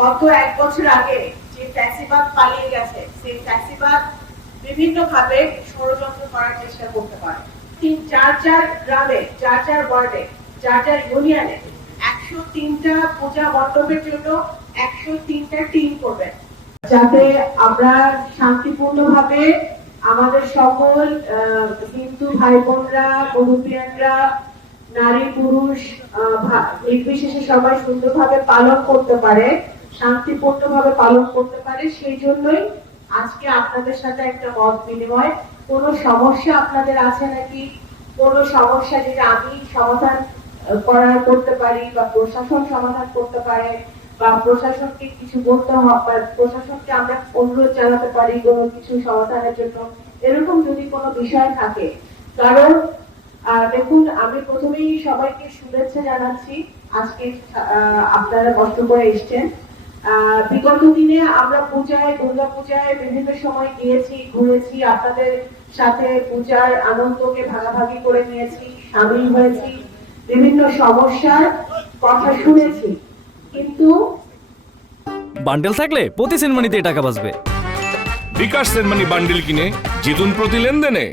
গত 1 বছর আগে যে ফ্যাসিবাদ পালিয়ে গেছে, সেই ফ্যাসিবাদ বিভিন্ন ভাবে ষড়যন্ত্র করার চেষ্টা করতে পারে। যার যার গ্রামে, যার যার ওয়ার্ডে, যার যার ইউনিয়নে 103টা পূজা মণ্ডপের জন্য 103টা টিম করবেন, যাতে আমরা শান্তিপূর্ণভাবে আমাদের সকল হিন্দু ভাই বোনরা, মুরব্বিয়ানরা, নারী পুরুষ নির্বিশেষে সবাই সুন্দরভাবে পালন করতে পারে, শান্তিপূর্ণভাবে পালন করতে পারে। সেই জন্যই আজকে আপনাদের সাথে একটা মত বিনিময়। কোনো সমস্যা আপনাদের আছে নাকি, কোনো সমস্যা যেটা আমি সমাধান করতে পারি বা প্রশাসন সমাধান করতে পারে, বা প্রশাসনকে কিছু বলতে হবে, প্রশাসনকে আমরা অনুরোধ জানাতে পারি কোনো কিছু সমাধানের জন্য, এরকম যদি কোনো বিষয় থাকে। কারণ দেখুন, আমি প্রথমেই সবাইকে শুভেচ্ছা জানাচ্ছি। আজকে আপনারা কষ্ট করে এসছেন। বিগত দিনে আমরা পূজায়, দুর্গা পূজায় বিভিন্ন সময় গিয়েছি, ঘুরেছি, আপনাদের সাথে পূজার আনন্দকে ভাগাভাগি করে নিয়েছি, সামিল হয়েছি, বিভিন্ন সমস্যার কথা শুনেছি। কিন্তু বান্ডেল থাকলে প্রতি সেনমানিতে টাকা বাঁচবে। বিকাশ সেনমানি বান্ডেল কিনে জিতুন প্রতি লেনদেনে।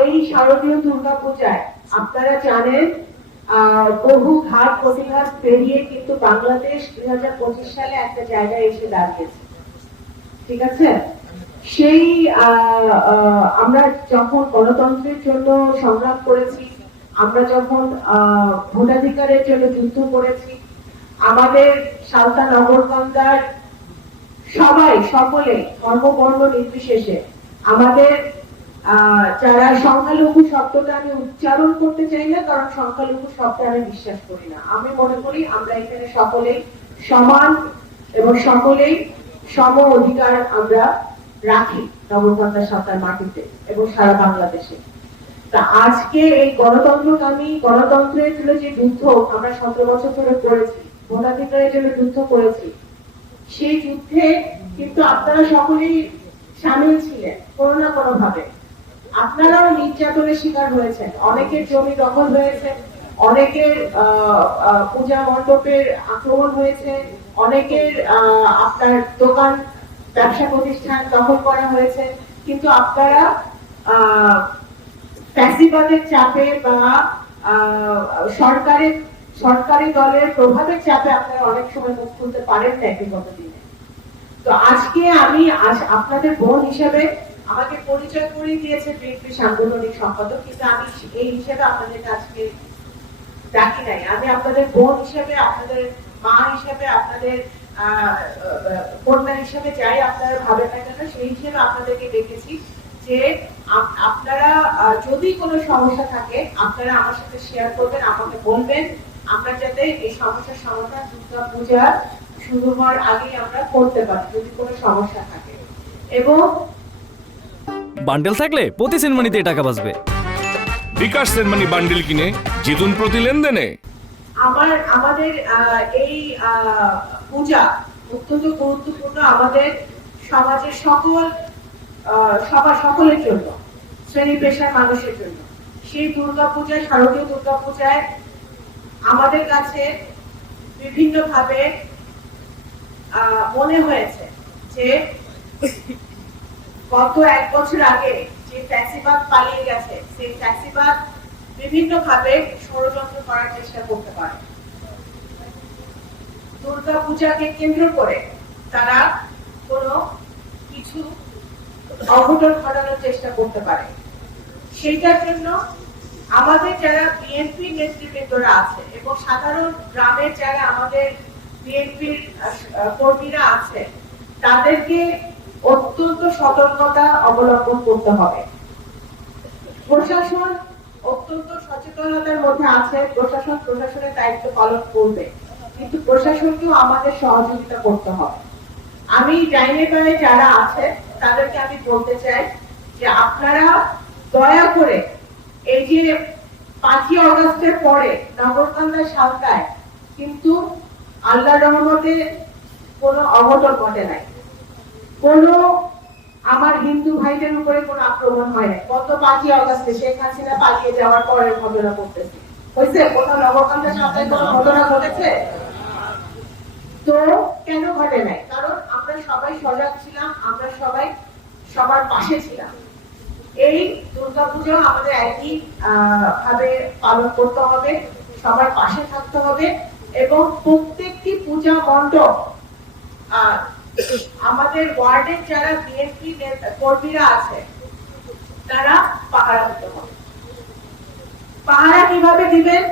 এই শারদীয় দুর্গা পূজায় আপনারা জানেন বহু ঘাট প্রতিঘাত পেরিয়ে কিন্তু বাংলাদেশ 2025 সালে একটা জায়গায় এসে দাঁড়িয়েছে, ঠিক আছে? সেই আমরা যখন গণতন্ত্রের জন্য সংগ্রাম করেছি, আমরা যখন ভোটাধিকারের জন্য যুদ্ধ করেছি, আমাদের সালতা নগরকান্দার সবাই, সকলে ধর্ম বর্ণ নির্বিশেষে, আমাদের যারা সংখ্যালঘু শব্দটা আমি উচ্চারণ করতে চাই না, কারণ সংখ্যালঘু শব্দে আমি বিশ্বাস করি না। আমি মনে করি আমরা এখানে সকলেই সমান এবং সকলেই সম অধিকার আমরা রাখি নগরকান্দা সাঁতার মাটিতে এবং সারা বাংলাদেশে। তা আজকে এই গণতন্ত্রের জন্য যে যুদ্ধ আমরা 17 বছর ধরে করেছি, ভোটাধিকারের জন্য যুদ্ধ করেছি, সেই যুদ্ধে কিন্তু আপনারা সকলেই সামিল ছিলেন কোনো না কোনো ভাবে। আপনারাও নির্যাতনের শিকার হয়েছেন, অনেকের জমি দখল হয়েছে, অনেকের পূজা মণ্ডপের আক্রমণ হয়েছে, অনেকের আপনার দোকান ব্যবসা প্রতিষ্ঠান দখল করা হয়েছে। কিন্তু আপনারা ফ্যাসিবাদের চাপে বা সরকারি দলের প্রভাবের চাপে আপনারা অনেক সময় মুখ খুলতে পারেন না বিগত দিনে। তো আজকে আমি আপনাদের বোন হিসেবে, আমাকে পরিচয় করে দিয়েছে বিএনপি সাংগঠনিক সম্পাদক, কিন্তু আমি এই হিসেবে আপনাদের আজকে ডাকি নাই। আমি আপনাদের বোন হিসেবে, আপনাদের মা হিসেবে, আপনাদের কন্যা হিসেবে, যাই আপনারা ভাবেন না কেন, সেই হিসেবে আপনাদেরকে ডেকেছি যে আপনারা যদি কোনো সমস্যা থাকে আপনারা আমার সাথে শেয়ার করবেন, আমাকে বলবেন, আমরা যাতে এই সমস্যার সমাধান দুর্গা পূজা শুরু হওয়ার আগেই আমরা করতে পারি যদি কোনো সমস্যা থাকে। এবং বান্ডেল থাকলে প্রতি সেনমানিতে টাকা বাঁচবে। বিকাশ সেনমানি বান্ডেল কিনে জিতুন প্রতি লেনদেনে। আমাদের এই পূজা অত্যন্ত গুরুত্বপূর্ণ আমাদের সমাজের সকলের জন্য, শ্রেণী পেশার মানুষের জন্য। সেই দুর্গা পূজায়, শারদীয় দুর্গা পূজায় আমাদের কাছে বিভিন্ন ভাবে মনে হয়েছে যে গত 1 বছর আগে যে ফ্যাসিবাদ পালিয়ে গেছে, সেই ফ্যাসিবাদ বিভিন্ন ভাবে ষড়যন্ত্র করার চেষ্টা করতে পারে। দুর্গা পূজাকে কেন্দ্র করে তারা কোনো কিছু অঘটন ঘটানোর চেষ্টা করতে পারে। সেইটার জন্য আমাদের যারা বিএনপি নেতৃবৃন্দরা আছে এবং সাধারণ গ্রামের যারা আমাদের বিএনপির কর্মীরা আছে, তাদেরকে অত্যন্ত সতর্কতা অবলম্বন করতে হবে। প্রশাসন অত্যন্ত সচেতনতার মধ্যে আছে, প্রশাসনের দায়িত্ব পালন করবে, কিন্তু প্রশাসনকেও আমাদের সহযোগিতা করতে হবে। আমি ডাইনে বায়ে যারা আছে তাদেরকে আমি বলতে চাই যে আপনারা দয়া করে এই যে 5ই আগস্টের পরে নগরকান্দা সালতায় কিন্তু আল্লাহর রহমতে কোনো অঘটন ঘটে নাই, কোনো আমার হিন্দু ভাইদের উপরে কোনো আক্রমণ হয় নাই। গত 5ই আগস্টে শেখ হাসিনা পালিয়ে যাওয়ার পরের ঘটনা ঘটতেছে, হয়েছে? কোথাও নগরকান্দা সালতায় কোনো ঘটনা ঘটেছে? তো কেন ঘটে নাই? কারণ আমরা সবাই সজাগ ছিলাম, আমরা সবাই সবার পাশে ছিলাম। এই দুর্গাপূজা আমাদের একই ভাবে পালন করতে হবে, সবার পাশে থাকতে হবে এবং প্রত্যেকটি পূজা মণ্ডপ আমাদের ওয়ার্ডের যারা বিএনপি কর্মীরা আছে তারা পাহারা দিতে হবে। পাহারা কিভাবে দিবেন?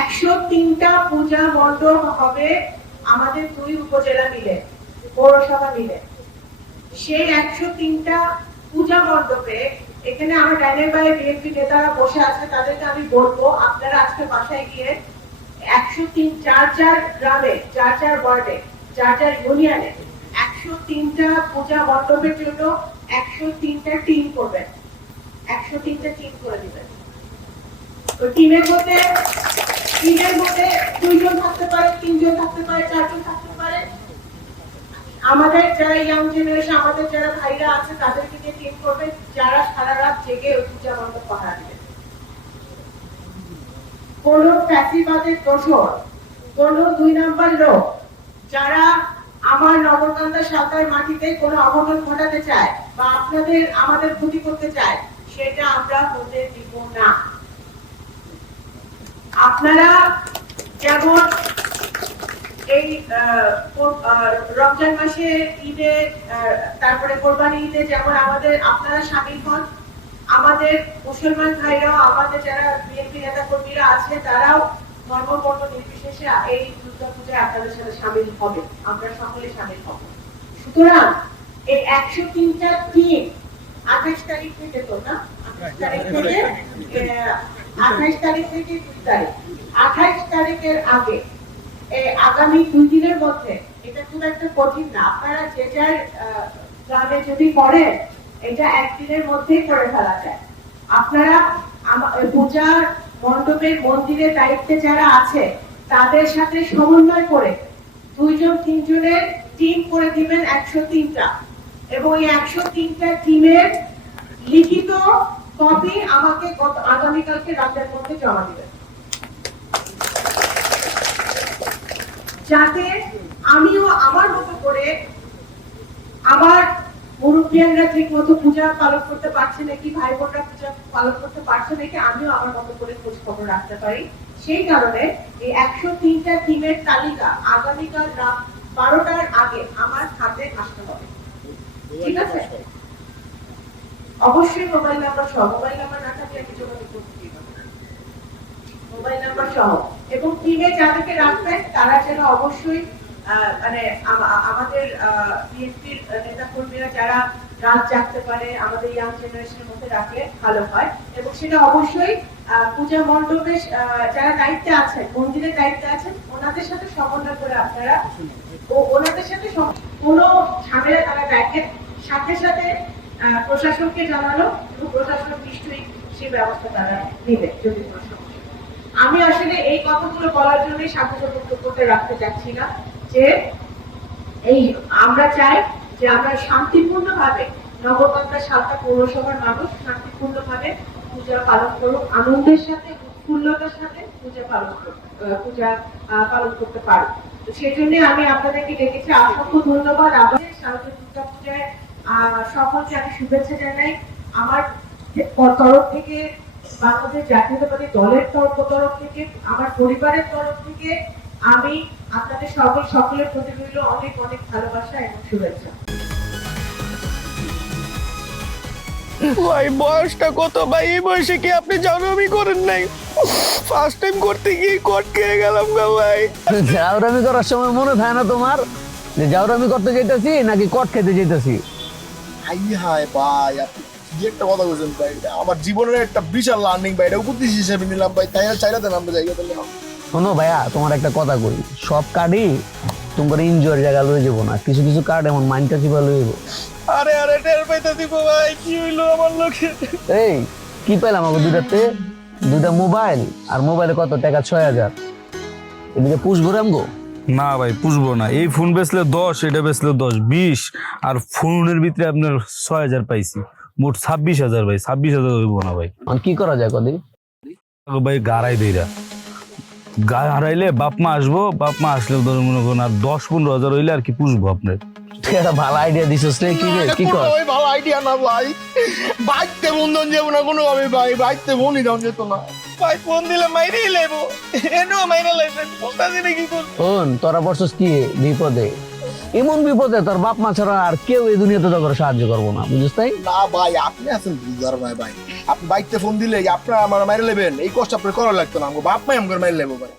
103টা পূজা মণ্ডপ হবে আমাদের 2 উপজেলা মিলে, পৌরসভা মিলে। সেই 103টা পূজা মণ্ডপে এখানে আমার ডাইনের বাইরে বিএনপি নেতারা বসে আছে, তাদেরকে আমি বলবো আপনারা আজকে বাসায় গিয়ে 103 যার গ্রামে, যার ওয়ার্ডে, যার ইউনিয়নে 103টা পূজা মণ্ডপের জন্য 103টা টিম করবেন, 103টা টিম করে দিবেন। তো টিমের মধ্যে 2 জন থাকতে পারে, 3 জন থাকতে পারে, 4 জন থাকতে পারে। আমাদের যারা ইয়াং জেনারেশন, আমাদের যারা ভাইরা আছে তাদেরকে নিয়ে টিম করবে, যারা সারা রাত জেগে পূজা মণ্ডপ পাহারা দিবে। কোন ফ্যাসিবাদের দোষর, কোন 2 নাম্বার লোক যারা আমার নগরকান্দা সাঁতার মাটিতে কোনো অঘটন ঘটাতে চায় বা আমাদের ক্ষতি করতে চায়, সেটা আমরা হতে দিব না। আপনারা যেমন এই রমজান মাসে ঈদে, তারপরে কোরবানি ঈদে যেমন আপনারা শামিল হন, আমাদের মুসলমান ভাইরাও, আমাদের যারা বিএনপি নেতা কর্মীরা আছে তারাও ধর্ম বর্ণ নির্বিশেষে এই দুর্গাপূজায় আপনাদের সাথে শামিল হবে, আমরা সকলে শামিল হব। সুতরাং এই 103টা টিম 28 তারিখ থেকে, তো না 28 তারিখ থেকে 2 তারিখ, 28 তারিখের আগে আগামী 2 দিনের মধ্যে, এটা খুব একটা কঠিন না, আপনারা যে যার গ্রামে যদি করেন এটা 1 দিনের মধ্যেই করে ফেলা যায়। আপনারা পূজার মণ্ডপের মন্দিরের দায়িত্বে যারা আছে তাদের সাথে সমন্বয় করে 2 জন 3 জনের টিম করে দিবেন 103টা, এবং এই 103টা টিমের লিখিত কপি আমাকে আগামীকালকে রাতের মধ্যে জমা দিবেন, যাতে আমিও আমার মতো করে, আমার মুরব্বিয়ানরা ঠিক মতো পূজা পালন করতে পারছে নাকি, ভাই বোনরা পূজা পালন করতে পারছে নাকি, আমিও আমার মতো করে খোঁজ খবর রাখতে পারি। সেই কারণে এই 103টা টিমের তালিকা আগামীকাল রাত 12টার আগে আমার হাতে আসতে হবে, ঠিক আছে? অবশ্যই মোবাইল নাম্বার সহ, মোবাইল নাম্বার না থাকলে আমি যোগাযোগ করতে পারবো না, মোবাইল নাম্বার সহ। এবং টিমে যাদেরকে রাখবেন তারা যেন অবশ্যই মানে আমাদের বিএনপির নেতা কর্মীরা যারা রাত জাগতে পারে, আমাদের ইয়াং জেনারেশনের মধ্যে রাখলে ভালো হয়। এবং সেটা অবশ্যই পূজা মণ্ডপে যারা দায়িত্বে আছেন, মন্দিরের দায়িত্বে আছেন, ওনাদের সাথে সমন্বয় করে আপনারা ওনাদের সাথে কোনো ঝামেলা তারা দেখেন, সাথে সাথে প্রশাসনকে জানালো এবং প্রশাসন নিশ্চয়ই সেই ব্যবস্থা তারা নেবে যদি কোনো সমস্যা। আমি আসলে এই কথাগুলো বলার জন্যই স্বাগত বক্তব্যটা রাখতে চাচ্ছি না, যে এই আমরা চাই যে আমরা শান্তিপূর্ণভাবে, নগরকান্দা সাতটা পৌরসভার মানুষ শান্তিপূর্ণভাবে পূজা পালন করুক, আনন্দের সাথে, উৎফুল্লতার সাথে পূজা পালন করতে পারুক। তো সেই জন্য আমি আপনাদেরকে ডেকেছি। অসংখ্য ধন্যবাদ। আবার শারদীয় দুর্গা পূজায় সকলকে আমি শুভেচ্ছা জানাই। আমার তরফ থেকে, বাংলাদেশ জাতীয়তাবাদী দলের তরফ থেকে, আমার পরিবারের তরফ থেকে আমি আপনাদের সকলের প্রতি রইল অনেক অনেক ভালোবাসা এবং শুভেচ্ছা। ভাই বয়সটা কত ভাই? এই বয়সে কি আপনি জানামি করেন নাই? ফার্স্ট টাইম করতে গিয়ে কট খেয়ে গেলাম গা ভাই। জাউরামি করার সময় মনে থাকে না তোমার যে জাউরামি করতে যেতেছি নাকি কট খেতে যেতেছি? হাই ভাই, আপনি কি একটা কথা বলছেন ভাই, আমার জীবনের একটা বিশাল লার্নিং ভাই, এটা উপদেশ হিসেবে নিলাম ভাই, তাই চাইলে দেন আমরা জায়গা দিলে। শোনো ভাইয়া, তোমার একটা কথা কই, সব কার্ডই তোমার এনজয়ের জায়গা লয়ে যাবো না, কিছু কিছু কার্ড এমন মাইন্ডটা চিপা লয়ে যাবো। আরে আরে টের পাইতে দিব ভাই, কি হইলো আমার লোকে? এই কি পাইলাম আমাকে দুইটা মোবাইল, আর মোবাইলে কত টাকা? 6000। এদিকে পুষবো রামগো? না ভাই পুষবো না, এই ফোন বেচলে 10, এটা বেচলে 10, 20, আর ফোনের ভিতরে আপনার 6000 পাইছি, মোট 26,000 ভাই। 26,000 হইব না ভাই। কি করা যায় কদি? ভাই গাড়াই দেইরা গায়ে হারাইলে বাপ মা আসবো, বাপ মা আসলে ধরুন মনে করুন আর 10-15 হাজার হইলে আর কি পুষবো আপনার। তুই একটা ভালো আইডিয়া দিছিস রে, কি রে কি কর? ওই ভালো আইডিয়া না ভাই, বাইতে বন্ধন যাবো না কোনো ভাবে ভাই, বাইতে বনি দাম যেত না। ভাই ফোন দিলে মাইরেই লেবো, এনো মাইরে লাইছে, বলতাছি না কি করব। শোন, তোরা বসছিস কি বিপদে, এমন বিপদে তোর বাপ মা ছাড়া আর কেউ এই দুনিয়াতে তোকে সাহায্য করবো না, বুঝিস তাই? না ভাই আপনি আছেন বুঝার ভাই, ভাই আপনি বাইতে ফোন দিলে আপনারা আমার মাইরে নেবেন, এই কষ্ট আপনার করা লাগতো না, আমার বাপ মাই আমার মাইরে নেবো ভাই।